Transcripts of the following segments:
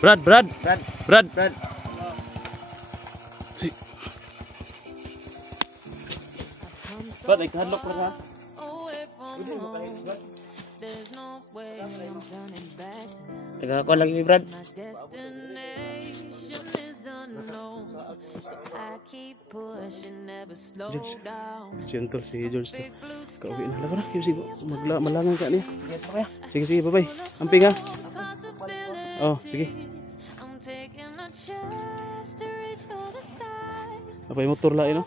Brad. Brad. Brad, ikahadlok ko ha. Taga ko lagi ni Brad. Gentle si George to. Kauwi na lang na. Sige, malangan ka niya. Sige, bye-bye. Amping ha. Oh, sige. Apa yung motor lain no?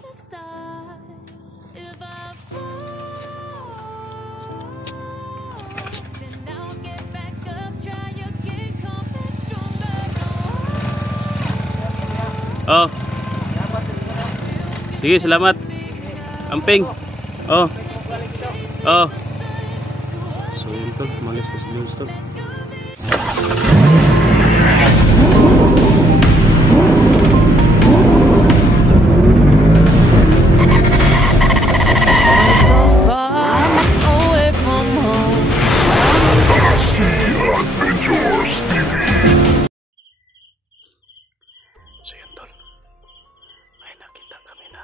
Oh. Sige, selamat. Amping. Oh. So yun to, malis na si George to. So yun tol, may nakita kami na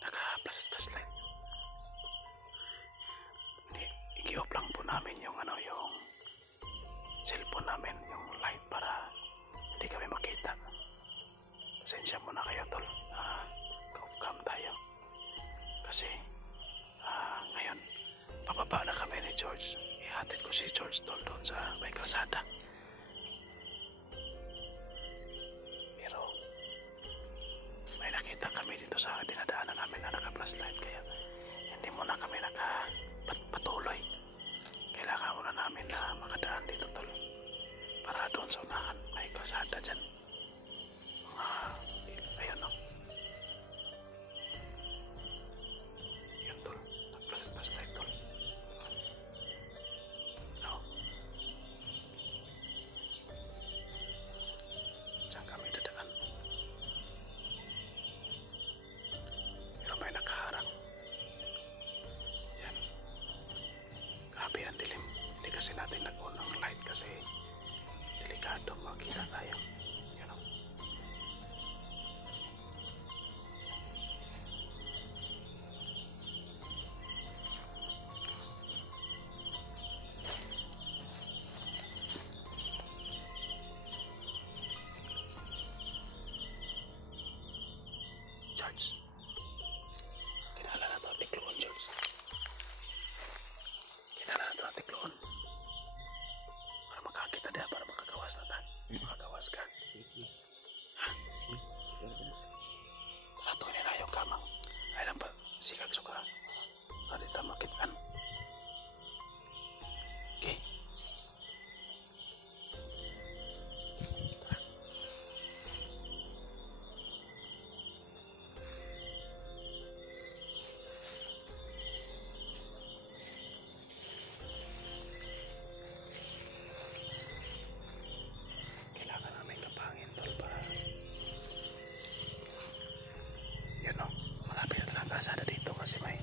naka-plus light. I-off lang po namin yung yung cellphone namin, yung light para hindi kami makita. Pasensya muna kayo tol, ka-off tayo. Kasi ngayon pababa na kami ni George. Ihatid ko si George tol doon sa may kalsada. Nakita kami dito sa dinadaanan namin na naka-flashlight, kaya hindi muna kami nakapatuloy. Kailangan muna namin na makadaan dito tol para doon sa unahan may kalsada dyan. Ayun no. Yun tol, nag-flashlight tol. No. Diyan kami dadaan. May nakaharang. Yan. Grabe ang dilim. Hindi kasi natin nag-on ng light kasi delikado makita tayo. You know? George. Para makakita dia, para makagawas na tayo. Makagawas ka. Rato ni na yung kamang. Ay lang ba, sikag suka. Para kita makitaan. Okay. Kalsada dito kasi may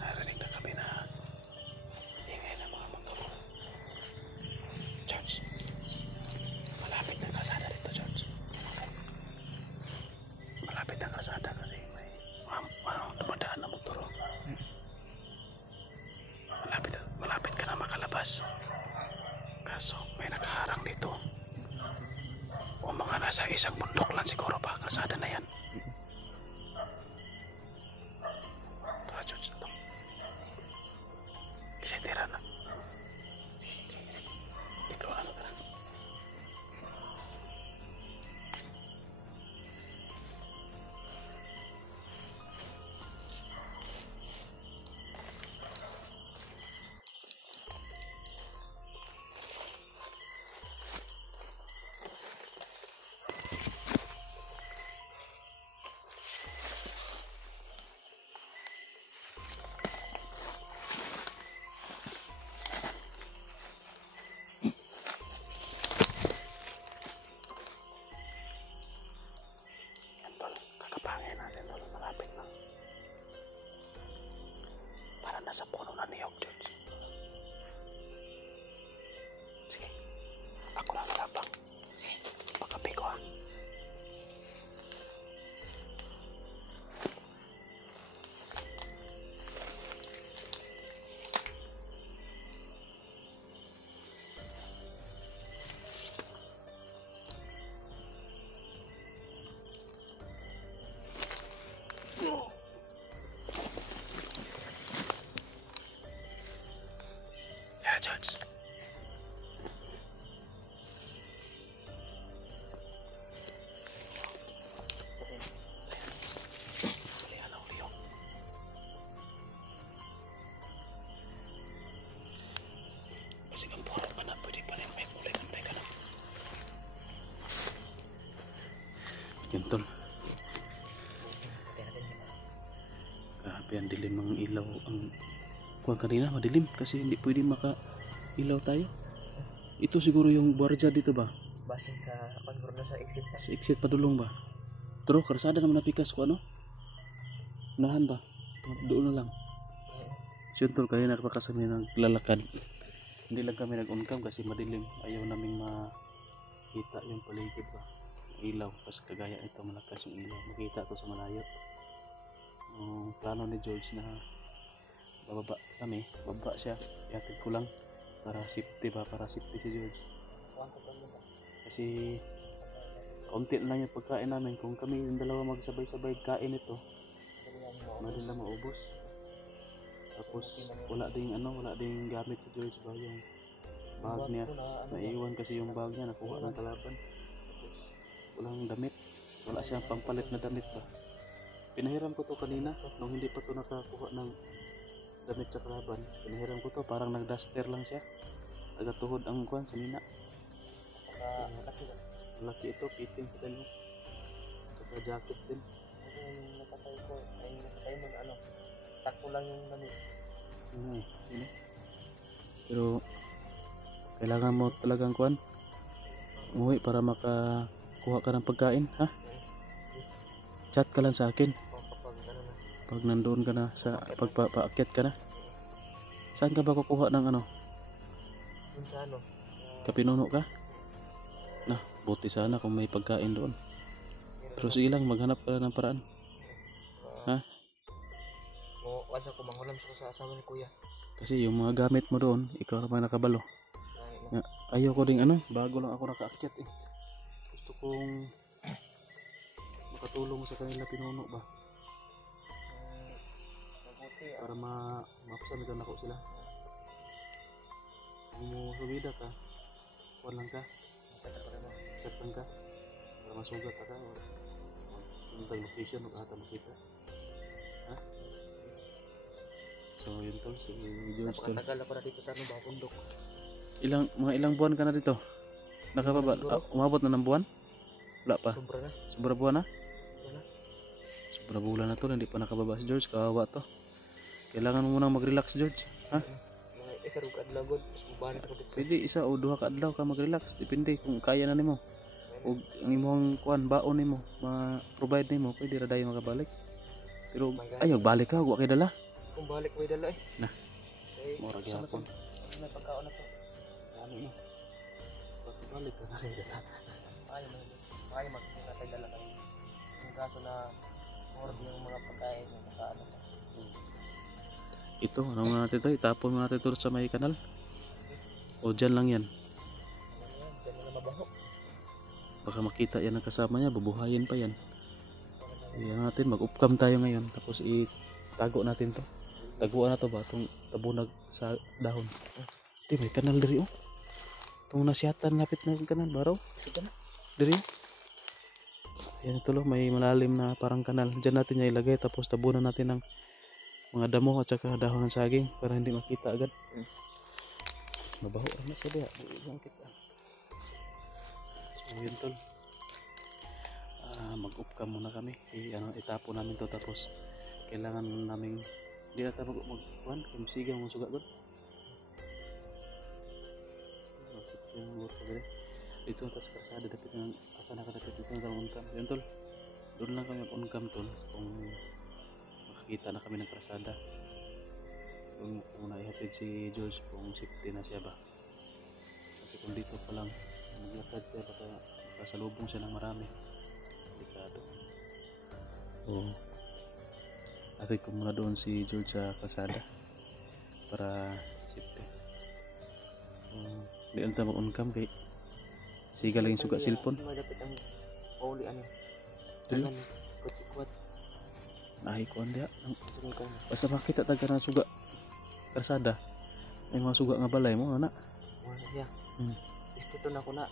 narinig na kami na ingay ng mga motor. George, malapit na kalsada dito George. Okay. Malapit na kalsada kasi may dumadaan na motor. Malapit ka na makalabas. Kaso may nakaharang dito. O mga nasa isang bundok lang siguro pa kalsada na yan. Tira na. Ito ano ka na. Yun tol. Grabe ang dilim ng ilaw. Ang kuwan kanina madilim kasi hindi pwede maka-ilaw tayo. Ito siguro yung buwardiya dito ba? Basin sa siguro na sa exit na. Sa exit padulong ba? Pero karsada naman napikas ko ano? Unahan ba? Doon na lang. Yun tol, kanina pa kami naglalakad. Hindi lang kami nag-uncam kasi madilim. Ayaw naming makita yung paligid ba. Ilaw. Kasi kagaya ito malakas yung ilaw. Makita to sa malayo. Ang plano ni George na bababa kami. Bababa siya. Ihatid ko lang. Para safety ba? Para safety si George. Kasi kaunti lang yung pagkain namin. Kung kami yung dalawa magsabay-sabay kain ito, madali lang maubos. Tapos wala ding gamit si George ba yung bag niya. Naiwan kasi yung bag niya, nakuha ng kalaban. Tapos walang damit. Wala siyang pampalit na damit ba. Pinahiram ko to kanina nung hindi pa to nakakuha ng damit sa kalaban. Pinahiram ko to, parang nag-duster lang siya. Tagatuhod ang kuwan sa nina. Laki ito, fitting sa dalawa. Saka jacket din. Yung napatay ko, ay napatay mo na ano, takpo lang yung damit. Yun. Pero kailangan mo talagang kuwan umuwi para makakuha ka ng pagkain, ha? Chat ka lang sa akin pag nandoon ka na sa pagpaakyat ka na. Saan ka ba kukuha ng ano? Dun sa ano? Kapinuno ka? Nah, buti sana kung may pagkain doon. Pero sige lang, maghanap ka ng paraan. Ha? Wala ko manghulam sa asawa ni kuya. Kasi yung mga gamit mo doon, ikaw naman nakabalo. Ayaw ko ding ano, bago lang ako nakaakyat eh. Gusto kong makatulong sa kanila pinuno ba? Para mapasamitan ako sila. Kung mo subida ka, kuwan lang ka. Set lang ka. Para masugat ka. Yung location, mag-ata makita. Ha? So yun tol, si George tol. Napakatagal ako na dito sa ano ba, bundok. Mga ilang buwan ka na dito? Nakababa, umabot na ng buwan? Wala pa? Sobra na. Sobra buwan na? Sobra na. Sobra bulan na to, hindi pa nakababa si George, kawawa to. Kailangan mo munang mag-relax George, ha? Isa rin ka adlaw god, mas bubanit ako dito. Pwede isa o duha ka adlaw ka mag-relax, depende kung kaya na nimo. O ang imong kuan baon nimo, ma-provide nimo, pwede ra dayon makabalik. Pero ayaw balik ka, wa kay dala. Kung balik ko dala eh. Nah. Mura gyapon. May pagkaon na to. Ano no? Pag balik ka na kay dala. Ay magkita tayo dala kayo. Yung kaso na mura yung mga pagkain yung ano. Ito, ano mo natin ito? Itapon mo natin ito sa may kanal. O dyan lang yan. Dyan na mabaho. Baka makita yan ang kasama niya, bubuhayin pa yan. Iyan natin, mag-upcam tayo ngayon. Tapos itago natin to. Taguan na to ba? Itong tabunag sa dahon. Di, may kanal diri oh. Itong nasyatan, lapit na yung kanal. Baraw? Diri oh. Yan ito lo, may malalim na parang kanal. Diyan natin niya ilagay. Tapos tabunan natin ng mga damo at saka dahon ng saging para hindi makita agad. Mabaho na siya diya. So yun tol. Mag-upcam muna kami. Itapo namin to tapos kailangan namin hindi na tayo mag-kuhan. Kumsiga mga sugat doon. Dito ang tas kasada dapit ng asa nakadapit dito ng uncam. Yun tol. Doon lang kami mag-uncam tol. Kung makakita na kami ng krasada. Kung naihatid si George kung safety na siya ba. Kasi kung dito pa lang maglakad siya baka makasalubong siya ng marami. Delikado. Oo. Atid ko muna doon si George sa krasada para safety. Di ang tama uncam kay siga lang yung suga cellphone. Malapit ang pauli ano. Dili. Kutsikwat. Nahi ko andiya. Basta makita taga ng suga krasada. May mga suga nga balay mo ana. Wala siya. Dito na ako na.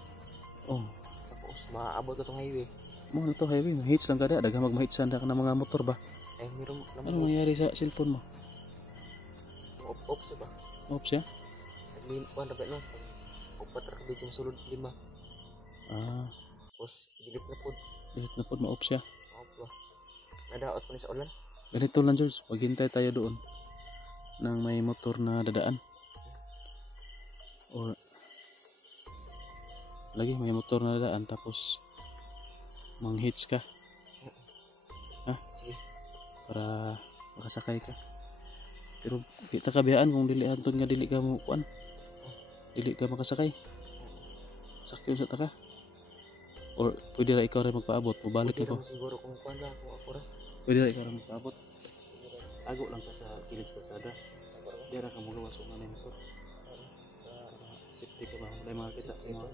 Oh. Tapos maaabot ko tong highway. Mo na to highway, hits lang kada, daga mag-mahitsan ka ng mga motor ba? Ay meron naman. Ano nangyari sa cellphone mo? Off siya ba? Off siya? Nag-1 rabat na. Off pa track yung sulod 5. Ah. Tapos delete na po. Dito na po, ma-off siya. Opo. Nadaot po ni sa ulan. Ganito lang, George. Maghintay tayo doon ng may motor na dadaan. Or lagi may motor na dadaan tapos mang-hitch ka. Ha? Sige. Para makasakay ka. Pero kita kabiyaan kung dili anton nga dili ka mo kuan. Dili ka makasakay. Sakyo sa taka. Or pwede ra ikaw rin magpaabot. Mabalik Pwede ako. naman siguro kung kuan lang, kung ako ra. Pwede ra ikaw rin magpaabot. Tago lang ka sa kilid sa kalsada. Di ra ka magawas kung ano yung motor. Safety ka ba? Wala yung mga kita. Mga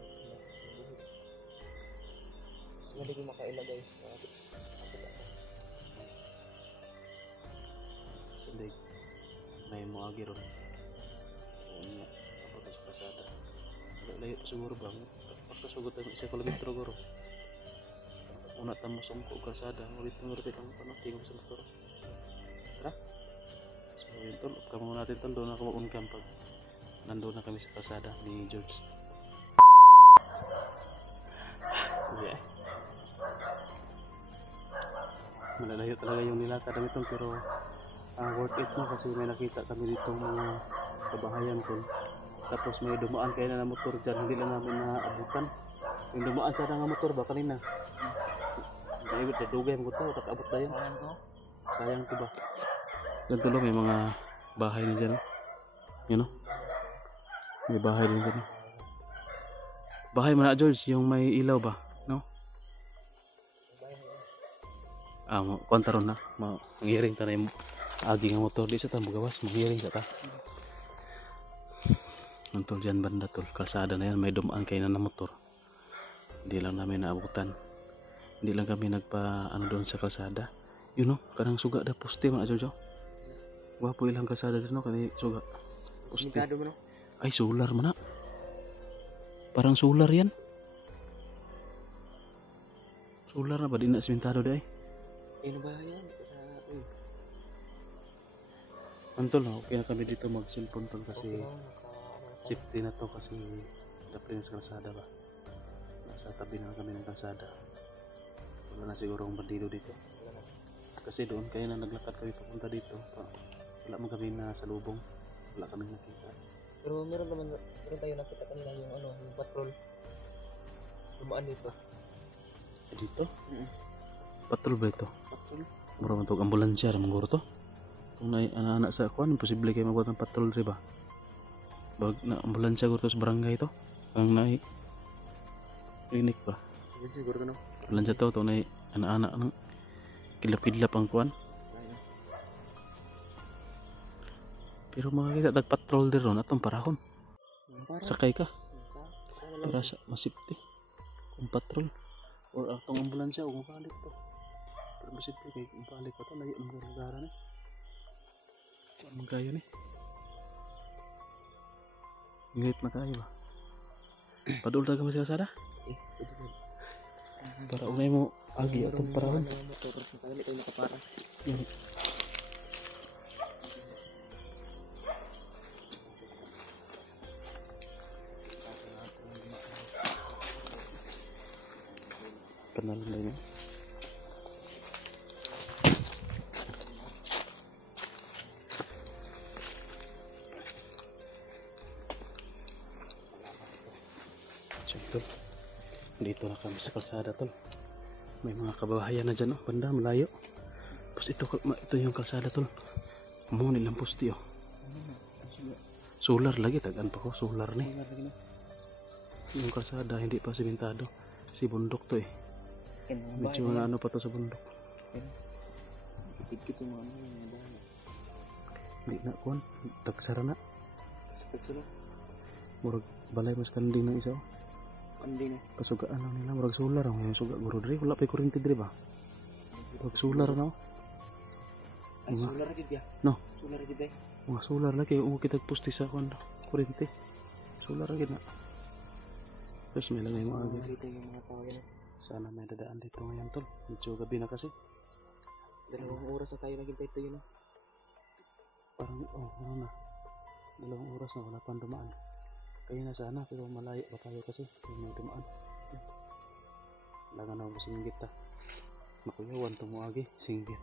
Hindi ko makailagay sa sunday. May mga giron. Ayan nga. Ako sa kalsada. Layo pa siguro ba? Pagkasugot ang 1 kilometro guro. Una tamo sumko kalsada. Ulit lang pa no. Tingog sa motor. Tara. So yun tol. Upka muna natin tol. Doon ako mag-uncam pag nandun na kami sa kalsada ni George. Okay. Malalayo talaga yung nilakad namin tol. Pero worth it no. Kasi may nakita kami dito mga kabahayan tol. Tapos may dumaan kayo na motor dyan. Hindi lang namin naabutan. Yung dumaan sana nga motor ba kanina? Naibot na dugay mo ito. Takabot tayo. sayang ko. Sayang ito ba? Ganito lang may mga bahay na dyan. Yun know? May bahay din dyan. Bahay mo na George. Yung may ilaw ba? No? Kontaron na. Manghiring ta na yung aging ang motor. Di sa tamo gawas. Manghiring sa ta. Nantol dyan banda tol. Kalsada na yan. May dumaan kayo na motor. Hindi lang namin naabutan. Hindi lang kami nagpa ano doon sa kalsada. Yun know? Kanang suga da poste mga Jojo. Wapo ilang kalsada din no. Kanang suga. Poste. Delikado mo no? Ay solar man na. Parang solar yan. Solar na ba? Di na simentado di ay. Ano ba yan? Antol no? Okay na kami dito mag-cellphone tol kasi safety na to kasi dapat sa kalsada ba. Nasa tabi na kami ng kalsada. Wala na siguro ang bandido dito. Kasi doon kayo na naglakad kami papunta dito. Wala mo kami na sa lubong. Wala kami nakita. Pero meron tayo nakita kanina yung ano, yung patrol. Dumaan dito. Dito? Patrol ba ito? Patrol? Mura man itong ambulansya. Ramang guro to. Kung anak-anak sa kuan, imposible kayo magbuat ng patrol rin ba? Bag na ambulansya guro to sa barangay to. Ang nai klinik ba? Siguro ka no? Ambulansya to. Ito na anak-anak ng kilap-kilap ang kuan. Pero makakita nagpatrol din ron atong parahon. Sakay ka. Para sa masipti. Kung patrol. Or atong ambulansya o mabalik to. Pero masipti kay kung balik pa to. Layo ang lugaran eh. Kuan man kayo ni. Ngit na kayo ba? Padul tayo kami sa kalsada? Para unay mo agi atong parahon. Motor sa kali tayo nakapara. Kenal din eh. Tol. Dito na kami sa kalsada tol. May mga kabahayan na dyan oh. Banda malayo. Tapos ito yung kalsada tol. Mo nilang poste oh. Solar lagi tagaan pa ko. Solar ni. Yung kalsada hindi pa simentado. Si bundok to eh. Medyo na ano pa to sa bundok. Ikit mo ano yung bahay. Hindi na kuan. Tagsara na. Tagsara. Murag balay mas kanding ng isa oh. Kanding eh. Pasugaan lang nila. Murag solar oh. May suga guro diri. Wala pa kuryente diri ba? Murag solar na oh. Ay solar agad ya? No. Solar agad eh. Mga solar lagi. Kita poste sa kuan kuryente. Solar agad na. Terus may lagay mga agad. Dito yung mga tao yan eh. Sana may dadaan dito ngayon tol. Medyo gabi na kasi. 2 oras na tayo naghintay ito yun. Parang ano na. 2 oras na wala pang dumaan. Kayo na sana pero malayo pa tayo kasi may dumaan. Langan na singgit ta. Makuyawan to mo agi singgit.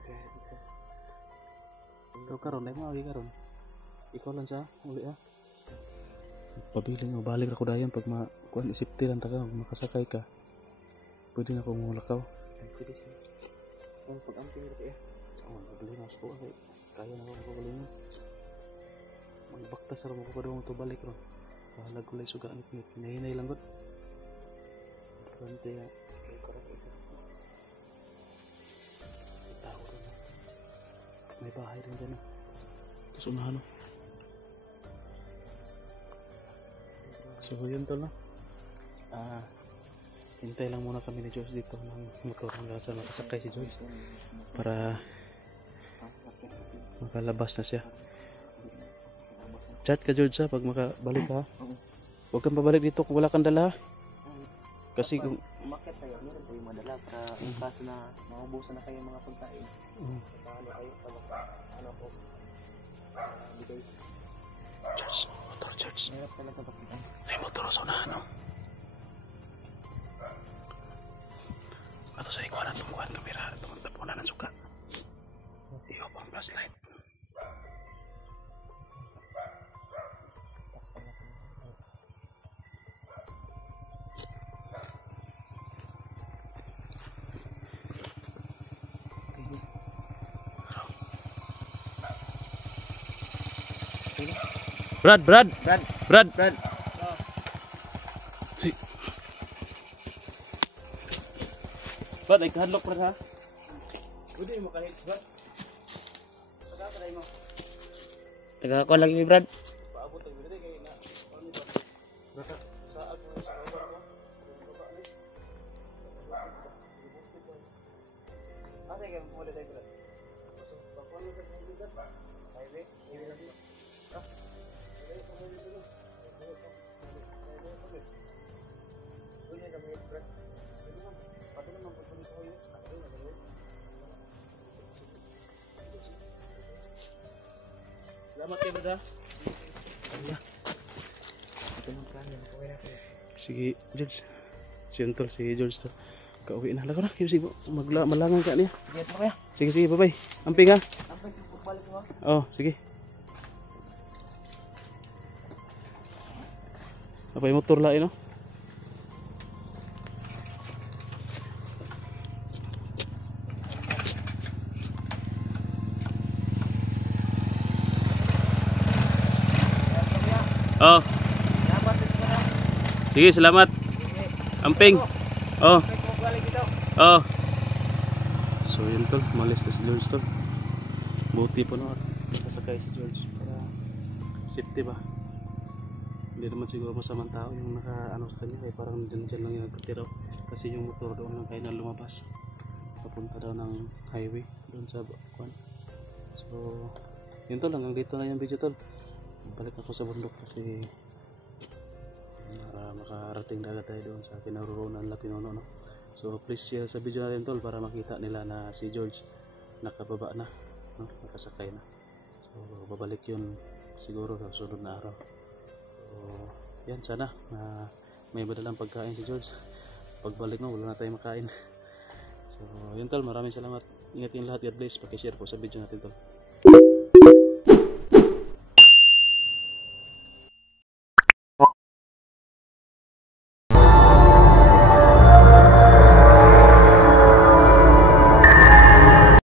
Pero karon dai mo agi karon. Ikaw lang sa uli ha. Pabiling mo balik ako dayon pag kuan isipti lang taga makasakay ka. Pwede na ko mulakaw. Pwede siya. Pag-amping rin kaya. Pabili na ko kay kaya na ko pabili mo. Magbakta sa mo ko daw to balik ron. Bahalag ko lay suga ngit hinay lang gud. Kante ya. Okay, correct ito. Tao ron. May bahay rin dyan. Tapos unahan no. So yun tol no. Hintay lang muna kami ni George dito ng motor hanggang sa makasakay si George para makalabas na siya. Chat ka George ha pag makabalik ha. Huwag kang pabalik dito kung wala kang dala ha. Kasi kung umakyat tayo, meron tayo madala para in kaso na maubusan na kayo mga pagkain. Paano kayo pag ano po? Bigay. George, motor George. Meron talaga pagkain. Ay motor sa unahan no. Ato sa ikuan ang tungkuhan kamera tapunan ng suka. Iyo pang flashlight. Brad. Brad. Brad, ay kahadlok Brad ha. Pwede mo kahit Brad. Pagkakaray mo. Taga ko lagi ni Brad. Paabot ang gano'n kay na. Ano ba? Baka sa ako sa baba ko. Baba ni. Ate kay mo dito Brad. So, pakuan mo sa dito Brad. Highway, highway lang dito. Ah. Highway ko dito. Pwede kami Brad. Pati naman pagpunin ko yun. Salamat kayo Brad ha. Ito ng plano. Okay na kayo. Sige George. Siyentol si George to. Kauwi na. Lako na. Sige malangan ka niya. Sige, ito kaya. Sige bye bye. Amping ha. Sampai pagbalik mo. Oh sige. Apa yung motor lain no? Oh, Salamat ito na. sige salamat. Amping. Oh, Pagbalik ito. oh. So yun tol, malis na si George tol. Buti po no at nakasakay si George para safety ba. Hindi naman siguro masamang tao yung naka sa kanya kaya parang dyan lang yung nagkatiraw kasi yung motor doon lang kaya na lumabas papunta daw ng highway doon sa kwan. So yun tol, hanggang dito na yung video tol. Balik ako sa bundok kasi para makarating agad tayo doon sa kinaroroonan nila Pinono no. So please share sa video natin tol para makita nila na si George nakababa na no? Nakasakay na. So babalik yun siguro sa sunod na araw. So yan sana may madalang pagkain si George. Pagbalik mo wala na tayong makain. So yun tol, maraming salamat. Ingat yung lahat. God bless. Paki-share po sa video natin tol.